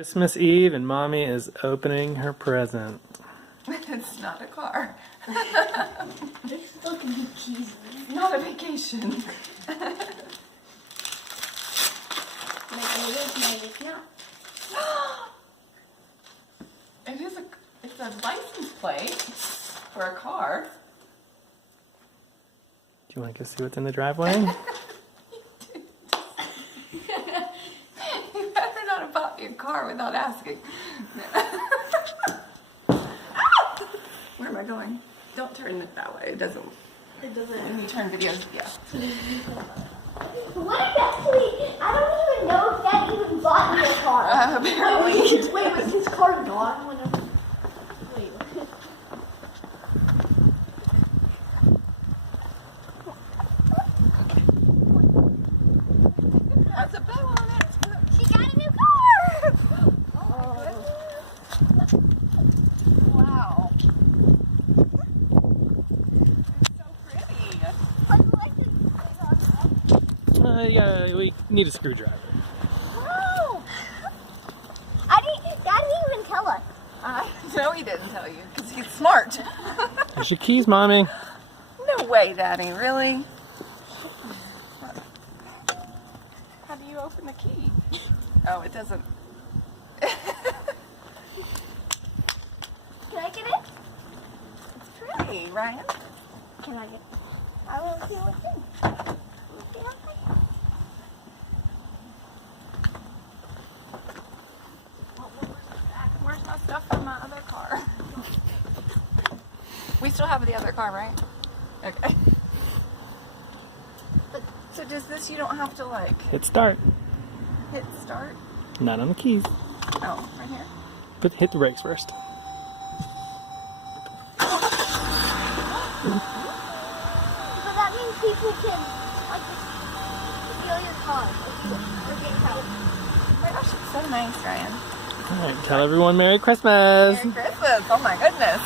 Christmas Eve and Mommy is opening her present. It's not a car. It's looking cheesy. It's not a vacation. Maybe it is, maybe it's not. It's a license plate for a car. Do you want to go see what's in the driveway? You better not have bought me a car without asking. Where am I going? Don't turn it that way. It doesn't. When you turn videos, yeah. What actually? I don't even know if Dad even bought me a car. Apparently. Wait, was his car gone whenever? Wait. That's a bow on it. She got a new car! Oh my goodness. Wow. It's so pretty. Yeah, we need a screwdriver. Wow! Dad didn't even tell us. No, he didn't tell you because he's smart. There's your keys, Mommy. No way, Daddy. Really? How do you open the key? Oh, it doesn't. Can I get it? It's pretty, Ryan. Can I get it? I will see what's in. Where's my stuff from my other car? We still have the other car, right? Okay. So does this, you don't have to like Hit start. hit start? Not on the keys. Oh, right here? But hit the brakes first. So that means people can like steal your car or get help. Oh my gosh, it's so nice, Ryan. All right, tell everyone Merry Christmas. Merry Christmas. Oh my goodness.